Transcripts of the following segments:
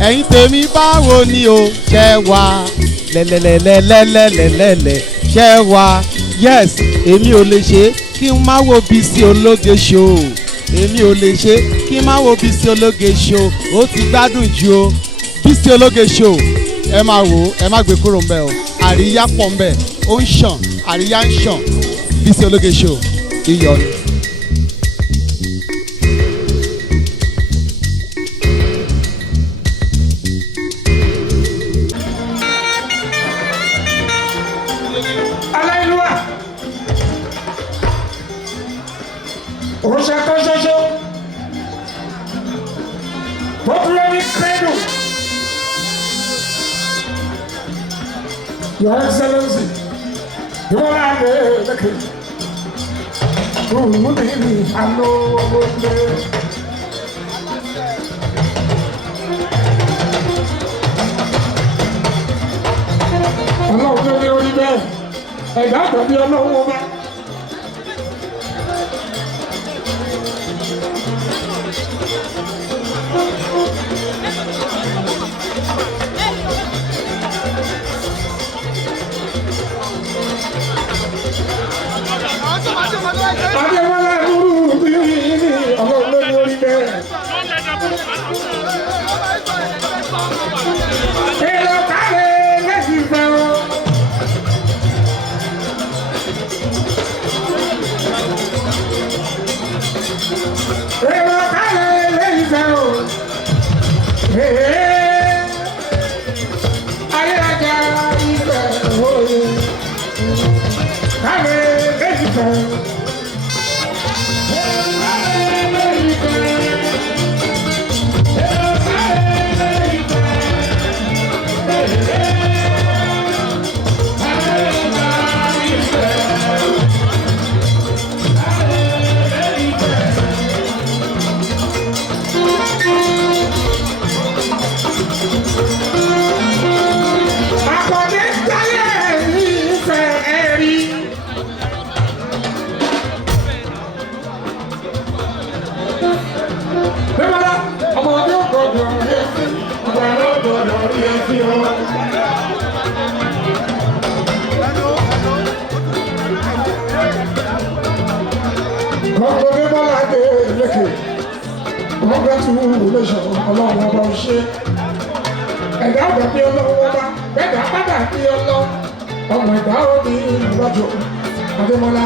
ẹ̀yin tèmi báwo ni o ṣẹ́ wá lẹ́lẹ́lẹ́lẹ́lẹ́lẹ́lẹ́ ṣẹ́ wá yes èmi ò lè ṣe kí n má wo Bisi Ologe show èmi ò lè ṣe kí n má wo Bisi Ologe show ó ti gbádùn jù o Bisi Ologe show ẹ máa wò ó ẹ má gbé kúrò ńbẹ̀ o àríyá pọ̀ ńbẹ̀ ó ń ṣàn àríyá ń ṣàn Bisi Ologe show iyọ̀ ni. Your Excellency, you are the king. Oh, baby, I know. Ọlọ́run tó ní orí bẹ́ẹ̀, ẹ̀dá àgbàbí ọlọ́run wọn bá. Adéwálé lóru bí ọlọ́run ló ní orí bẹ́ẹ̀. Èrò kárẹ̀ lẹ́sìn fẹ́ o. Èrò kárẹ̀ lẹ́sìn fẹ́ o. Ayé ajá ìfẹ́ òye. Kárẹ̀ lẹ́sìn fẹ́ o. Congratulations, ọlọ́run ọba ṣe. Ẹ̀dá ọ̀dà bí ọlọ́run ọba, bẹ́ẹ̀dá padà bí ọlọ́run. Ọmọ ẹ̀dá ó ní ìrìnàjò Adémọ́lá.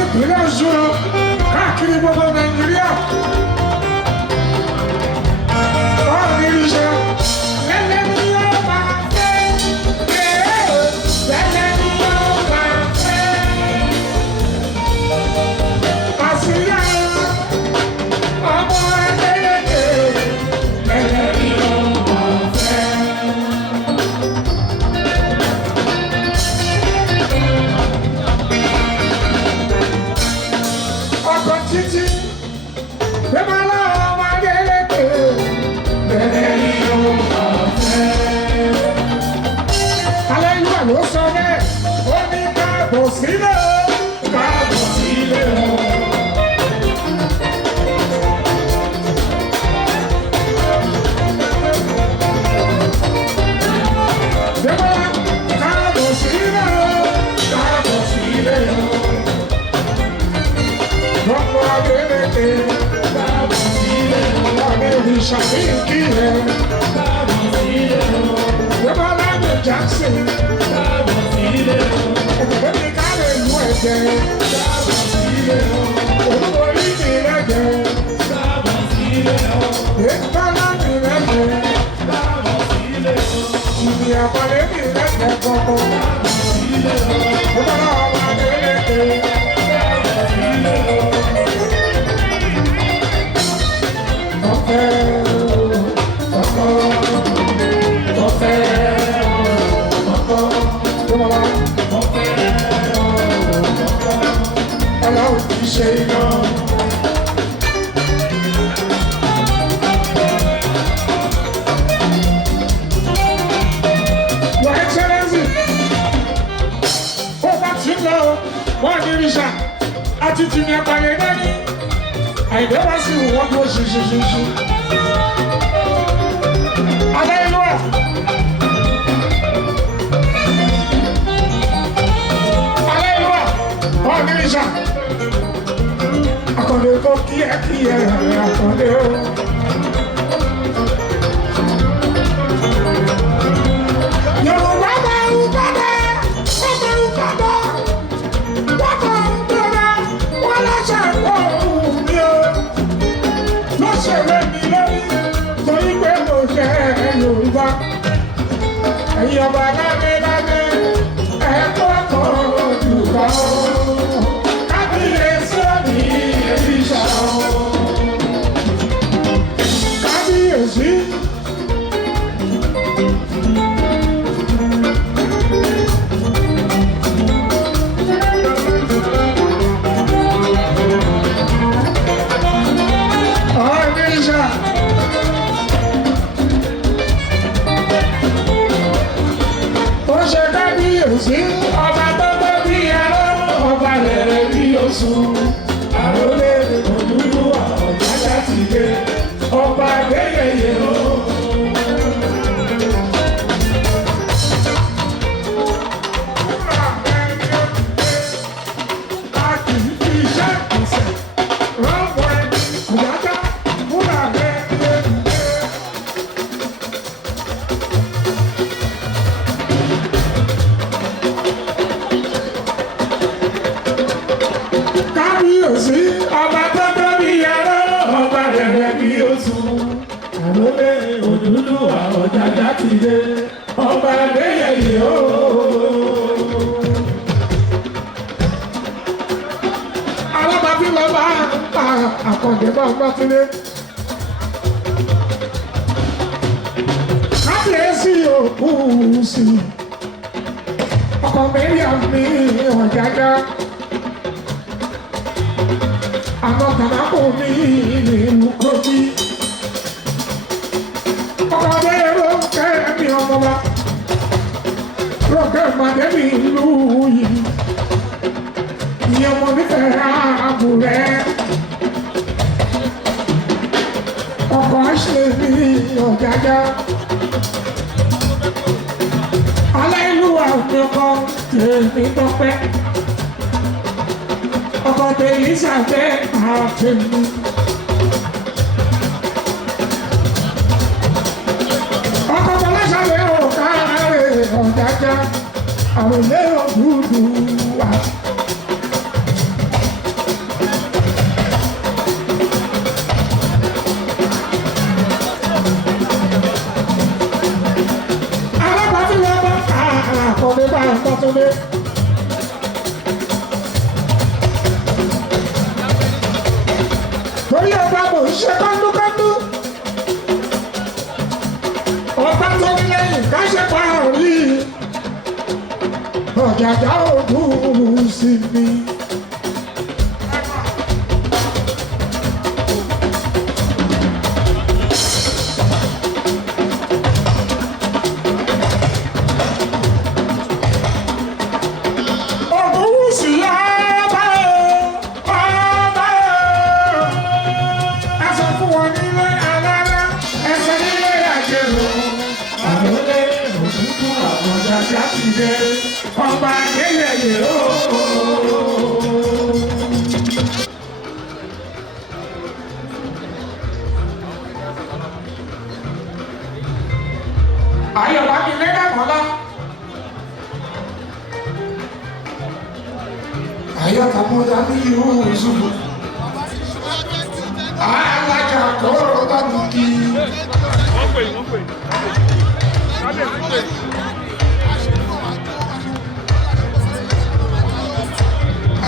Ìpínlẹ̀ Ọ̀ṣun káàkiri gbogbo Nàìjíríà. Ọ̀rọ̀ ní iṣẹ́ lẹ́lẹ́ ní yóò máa fẹ́. Lẹ́lẹ́ ní yóò máa fẹ́. Àṣìyá ọmọ ẹlẹ́dẹ̀ lẹ́lẹ́ ní yóò máa fẹ́. Títí Bẹ́mọ́lá ọmọ Adélèké bẹ́ẹ̀ ni ó máa fẹ́. Alẹ́ ìlú ẹ̀ ló sọ bẹ́ẹ̀, ó ní káàbọ̀ sílẹ̀ o, káàbọ̀ sílẹ̀ o. Bẹ́mọ́lá káàbọ̀ sílẹ̀ o, káàbọ̀ sílẹ̀ o. Ọmọ Adélèké káàbọ̀ sílẹ̀ o. Ọmọ ìrìnsà ní ìkírẹ̀ káàbọ̀ sílẹ̀ o. Bẹ́mọ́lá ní Jackson káàbọ̀ sílẹ̀ o. Ẹ̀jẹ̀ mi ká lè mú ẹ̀jẹ̀ káàbọ̀ sílẹ̀ o. Olúborí mi lẹ́jẹ̀ káàbọ̀ sílẹ̀ o. Èkpálá mi lẹ́jẹ̀ káàbọ̀ sílẹ̀ o. Ìdí àpàlẹ́ mi lẹ́jẹ̀ kọ̀kọ̀ káàbọ̀ sílẹ̀ o. Bẹ́mọ́lá ọmọ Adélèké káàbọ̀ sílẹ̀ o. títí ní ẹ̀pàlẹ̀ dání. Àìdè wá sí ìwọ́n tó ṣiṣiṣiṣi. Alẹ́ inú ẹ̀. Alẹ́ inú ẹ̀. Ọ̀ọ́nì ìṣà. Akọ̀dé tó kíákíá akọ̀dé o. Yorùbá máa ń gbọ́dọ̀, wọ́n máa ń gbọ́dọ̀, wọ́n máa ń gbọ́dọ̀, wọ́n lọ́sẹ̀ pọ̀ òun mi o. Lọ́sẹ̀ rẹ̀ mi lórí, torí pé mo jẹ́ Yorùbá. Ẹ̀yin ọba lábẹ́lábẹ́, ẹ̀kọ́ kan Yorùbá o. Kábíyèsí òní èmi ṣá o. Kábíyèsí. Sí ọba tó tó bí ẹrọ ọba rere bí oṣù àròlé òdúdú àwọn jájá ti dé ọba adéyẹyẹ o. a kì í fi iṣẹ́ ìpèsè rọ́pò ẹni ìyájá múra rẹ̀ lé. Kábíyèsí ọba tó tó bí ẹrọ ọba rere bí oṣù àròlé òdúdú àwọn jájá ti dé ọba adéyẹyẹ o. alábàbí lọ bá àkàndé bá ọgbà tó dé. Kábíyèsí òkú sí ọkọ mẹ́rin àmì ọ̀jájá. Àwọn kàmákò mi ìlú Kogi. Ọkọ̀ bẹ́ẹ̀ ló ń kẹ́ mi ọmọ wa. Lọ́kẹ́ Màdébí ìlú yìí. Ìyẹn mo nífẹ̀ẹ́ ààbò rẹ̀. Ọkọ̀ ṣe mi ọ̀gájá. Alẹ́ ìlú àwọn ọkọ̀ tèmi tọ́pẹ́. Ọkọ̀ tèmi ṣàfẹ́ àtẹnu. Ọkọ̀ bọ̀lá ṣàlẹ̀ ọ̀kárẹ̀ ọ̀dájá. Àròlé òdúdú wà. Alábàáfí wọn bá àkọ́lé bá ẹ̀kọ́ tó dé. Torí ọba kò ń ṣe kọ́ńdúkọ́ńdú. Ọba tó ń lẹ́yìn káṣẹ́ pa orí. Ọ̀jàjà ògùn sí mi. Ọba ayẹyẹ ooo. Ayọ̀wá mi lẹ́dà kọ́lá. Ayọ̀ká mo dá ní Yúsùfù. Alájà kóró bá mi kí.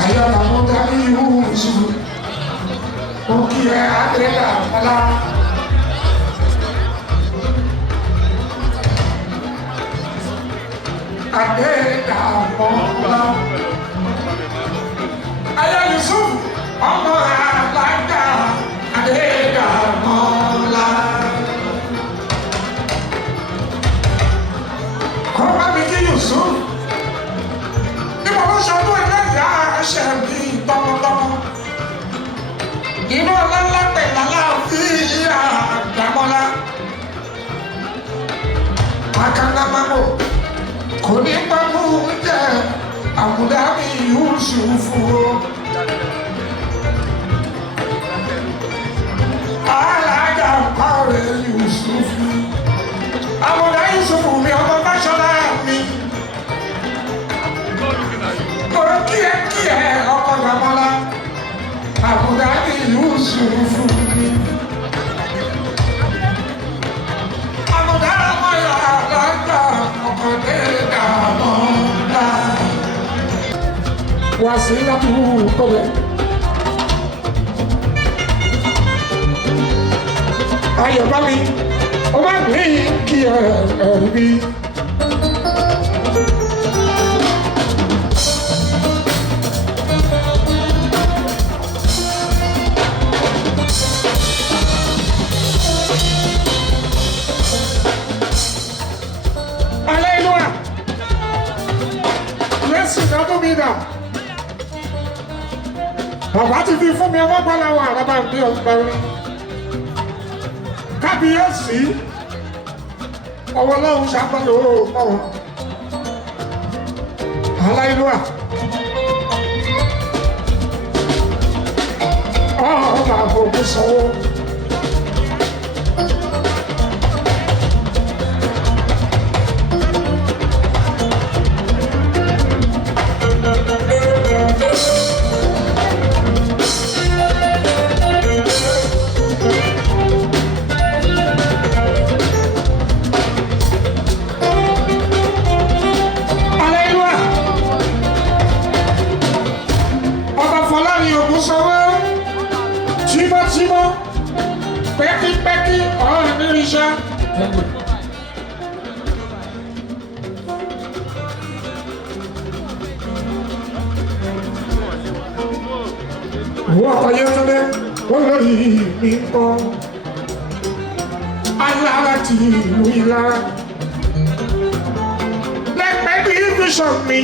Ayọ̀ká mo dá ní Yúsùfù. Ó kí ẹ àdéhà kọ́lá. Àdéhà kọ́lá. Ayọ̀ Yusuf ọmọ alága Adéga mọ́lá. Kọ́lá mi kí Yusuf ní mo bá ṣọdún ẹlẹ́yà ẹ̀ṣẹ̀ mi tọmọtọmọ. inú ọlọ́lá pẹ̀lú aláàfin àdàmọ́lá. Akanamamo kò ní pamọ́ oúnjẹ àmúdá mi Yusufu o. Alága pàrọ̀ Yusufu. Àmúdá Yusufu mi ọmọ Fáṣọlá mi. Mo kí ẹ ọkọ̀ Dàmọ́lá. Àmúdá mi Yusufu mi. Àmúdá ọmọ yàrá gbà ọkọ̀ dé Dàmọ́lá. Wá sí látúwú kọ́lẹ̀. Ayọ̀ bá mi, ó bá gbé kí ẹ̀rí bí. Aleluya! Lẹ́sìn náà tó mi dà. Bàbá ti fi fún mi ọmọ gbọ́láwọ̀ àràbà bí ọgbà rí. Kábíyèsí ọwọ́ lọ́hùn ṣàpàlò ọwọ́ aláìlúwà ọba àbòkú sanwó. Pẹ́kípẹ́kí ọ̀rọ̀ níríṣà. Wọ́n ọ̀pọ̀ yẹn tọ́lẹ̀ wọ́n lórí mi kọ́. Alára ti ìlú Ìlara. Lẹ́pẹ́ bí bíṣọ̀ mi.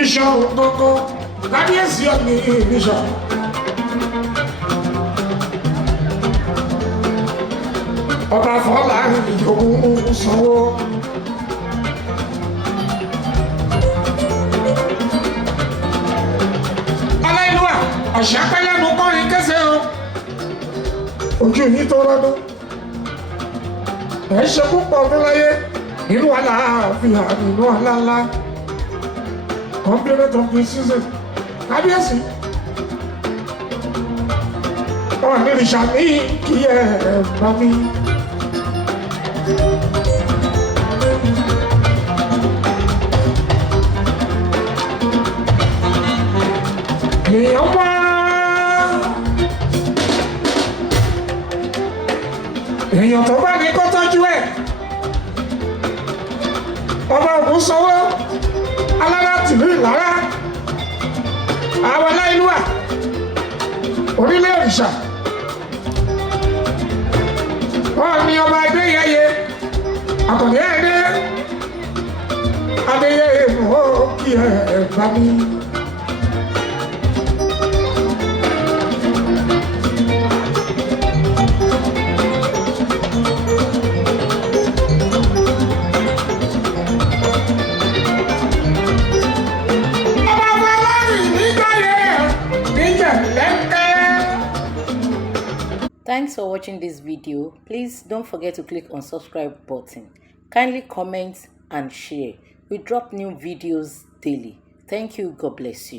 Ìṣọ̀ gbogbo kábíyèsí ọ̀nì bíṣọ̀. Ọba fọlá ìyókù sanwó. Aláìlúwà ọ̀sẹ̀ pẹ́lẹ́nu kọrin kẹsẹ̀ o. Ojú yìí tó rọ́dún. Ẹ ṣe púpọ̀ ọdún láyé nínú àlàáfíà nínú àlàlá. Compliment of the season. Kábíyèsí. Ọ̀nà ìṣàmì kí ẹ bá mi. Èèyàn wá. Èèyàn tó bá ní kó tọ́jú ẹ̀. Ọba ògùn sanwó. Alára tìlú Ìlara. Àwọn aláìlúwà. Orílẹ̀ òrìṣà. Wọ́n ní ọba Adéyẹyẹ. Àkàndé Adéyẹyẹ mọ̀ kí ẹ bá mi. Thanks for watching this video. Please don't forget to click on subscribe button. Kindly comment and share. We drop new videos daily. Thank you. God bless you.